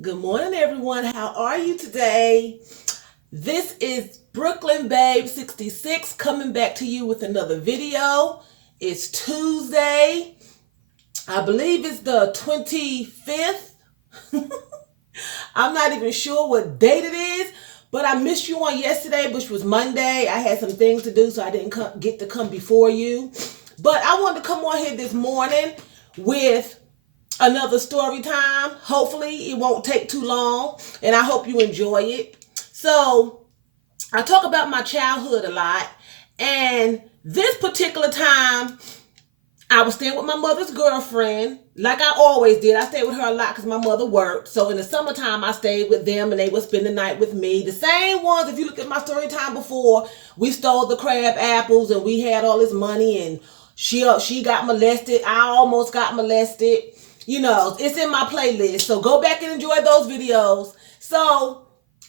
Good morning, everyone. How are you today? This is Brooklyn Babe 66 coming back to you with another video. It's Tuesday. I believe it's the 25th. I'm not even sure what date it is, but I missed you on yesterday, which was Monday. I had some things to do, so I didn't get to come before you. But I wanted to come on here this morning with another story time. Hopefully, it won't take too long, and I hope you enjoy it. So, I talk about my childhood a lot, and this particular time, I was staying with my mother's girlfriend, like I always did. I stayed with her a lot because my mother worked. So in the summertime, I stayed with them, and they would spend the night with me. The same ones, if you look at my story time before, we stole the crab apples, and we had all this money, and she got molested. I almost got molested. It's in my playlist. So go back and enjoy those videos. So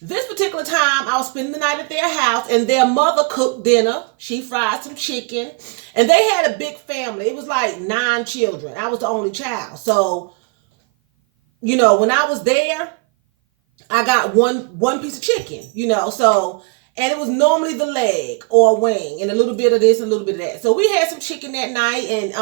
this particular time, I was spending the night at their house, and their mother cooked dinner. She fried some chicken, and they had a big family. It was like 9 children. I was the only child. So, when I was there, I got one piece of chicken, so, and it was normally the leg or a wing and a little bit of this and a little bit of that. So we had some chicken that night, and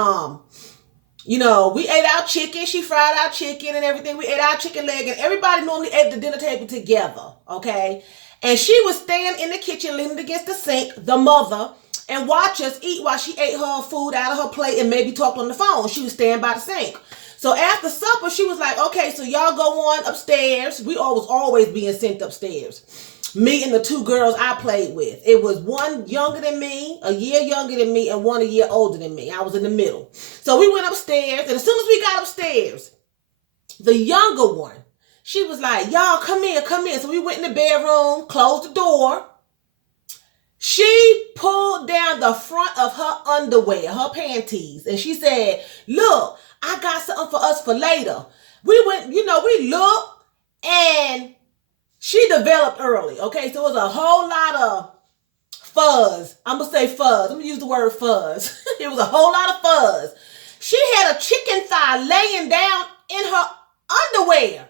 we ate our chicken. She fried our chicken and everything. We ate our chicken leg, and everybody normally ate at the dinner table together, okay? And she was standing in the kitchen, leaning against the sink, the mother, and watch us eat while she ate her food out of her plate and maybe talked on the phone. She was standing by the sink. So after supper, she was like, okay, so y'all go on upstairs. We always being sent upstairs. Me and the 2 girls I played with. It was one younger than me, a year younger than me, and one a year older than me. I was in the middle. So we went upstairs, and as soon as we got upstairs, the younger one, she was like, y'all come in. So we went in the bedroom, closed the door. She pulled down the front of her underwear, her panties, and she said, look, I got something for us for later. We went, we looked, and she developed early, okay? So it was a whole lot of fuzz. I'm going to say fuzz. I'm going to use the word fuzz. It was a whole lot of fuzz. She had a chicken thigh laying down in her underwear.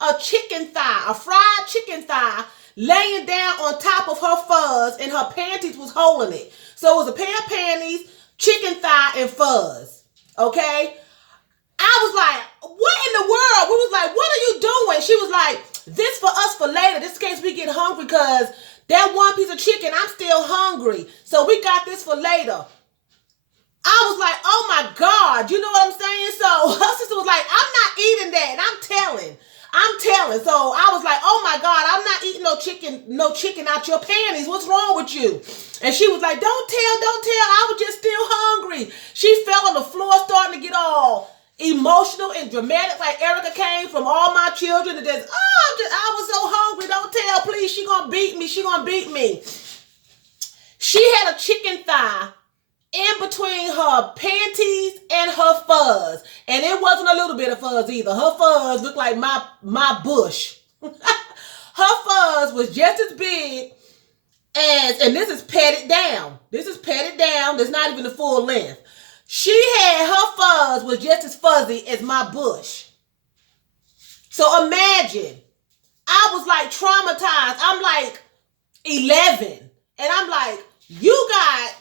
A chicken thigh, a fried chicken thigh laying down on top of her fuzz, and her panties was holding it. So it was a pair of panties, chicken thigh, and fuzz, okay? I was like, what in the world? We was like, what are you doing? She was like, this for us for later. This in case we get hungry, because that one piece of chicken, I'm still hungry. So we got this for later. I was like, oh my God. You know what I'm saying? So her sister was like, I'm not eating that. And I'm telling. So I was like, oh my God, I'm not eating no chicken out your panties. What's wrong with you? And she was like, don't tell. I was just still hungry. She fell on the floor, starting to get all emotional and dramatic, like Erica came from All My Children, and I was so hungry. Don't tell, please. She gonna beat me. She had a chicken thigh in between her panties and her fuzz, and it wasn't a little bit of fuzz either. Her fuzz looked like my bush. Her fuzz was just as big and this is patted down. There's not even the full length. Her fuzz was just as fuzzy as my bush. So imagine, I was like traumatized. I'm like 11, and I'm like, you got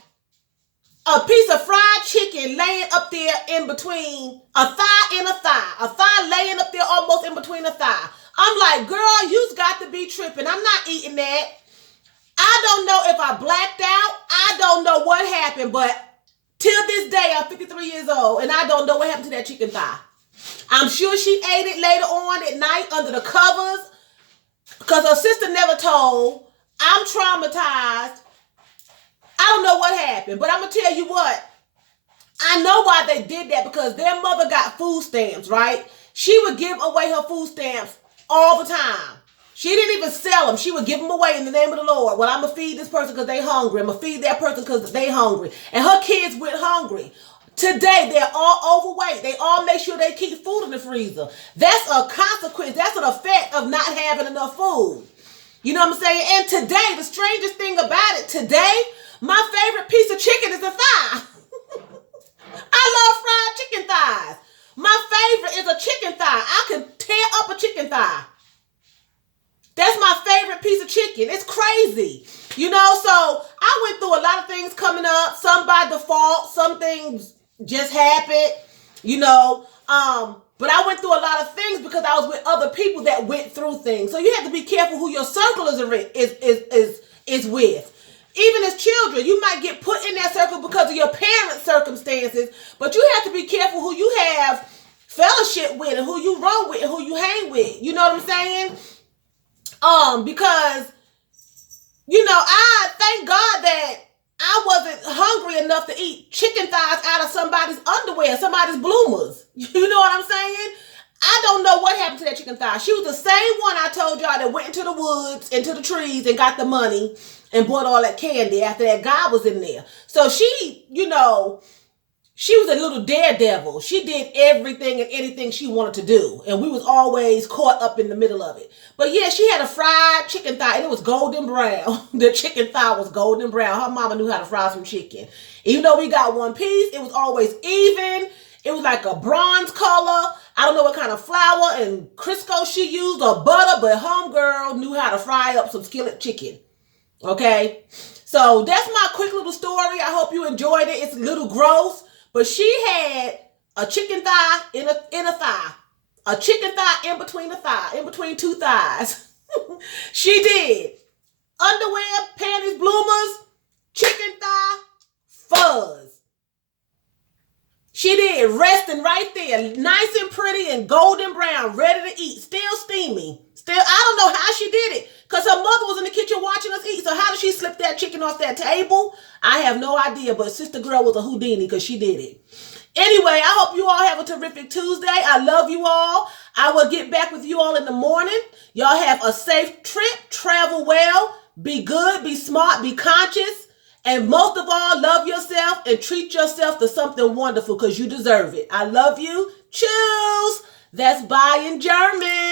a piece of fried chicken laying up there in between a thigh and a thigh laying up there almost in between a thigh. I'm like, girl, you've got to be tripping. I'm not eating that. I don't know if I blacked out. I don't know what happened, but till this day, I'm 53 years old, and I don't know what happened to that chicken thigh. I'm sure she ate it later on at night under the covers, because her sister never told. I'm traumatized. I don't know what happened, but I'm going to tell you what. I know why they did that, because their mother got food stamps, right? She would give away her food stamps all the time. She didn't even sell them. She would give them away in the name of the Lord. Well, I'm going to feed this person because they hungry. I'm going to feed that person because they hungry. And her kids went hungry. Today, they're all overweight. They all make sure they keep food in the freezer. That's a consequence. That's an effect of not having enough food. You know what I'm saying? And today, the strangest thing about it, today, my favorite piece of chicken is a thigh. I love fried chicken thighs. My favorite is a chicken thigh. I can tear up a chicken chicken thigh. That's my favorite piece of chicken. It's crazy. You know, so I went through a lot of things coming up. Some by default, some things just happened, you know. But I went through a lot of things because I was with other people that went through things. So you have to be careful who your circle is with. Even as children, you might get put in that circle because of your parents' circumstances, but you have to be careful who you have fellowship with and who you roll with and who you hang with. You know what I'm saying? Because, you know, I thank God that I wasn't hungry enough to eat chicken thighs out of somebody's underwear, somebody's bloomers. You know what I'm saying? I don't know what happened to that chicken thigh. She was the same one I told y'all that went into the woods, into the trees, and got the money and bought all that candy after that guy was in there. So she, you know, she was a little daredevil. She did everything and anything she wanted to do. And we was always caught up in the middle of it. But yeah, she had a fried chicken thigh and it was golden brown. The chicken thigh was golden brown. Her mama knew how to fry some chicken. Even though we got one piece, it was always even. It was like a bronze color. I don't know what kind of flour and Crisco she used or butter, but homegirl knew how to fry up some skillet chicken. Okay? So that's my quick little story. I hope you enjoyed it. It's a little gross. But she had a chicken thigh in a thigh. A chicken thigh in between a thigh, in between two thighs. She did. Underwear, panties, bloomers, chicken thigh, fuzz. She did, resting right there, nice and pretty and golden brown, ready to eat, still steamy. Still, I don't know how she did it, because her mother was in the kitchen watching us eat. So how did she slip that chicken off that table? I have no idea, but Sister Girl was a Houdini because she did it. Anyway, I hope you all have a terrific Tuesday. I love you all. I will get back with you all in the morning. Y'all have a safe trip. Travel well. Be good. Be smart. Be conscious. And most of all, love yourself and treat yourself to something wonderful because you deserve it. I love you. Choose. That's bye in German.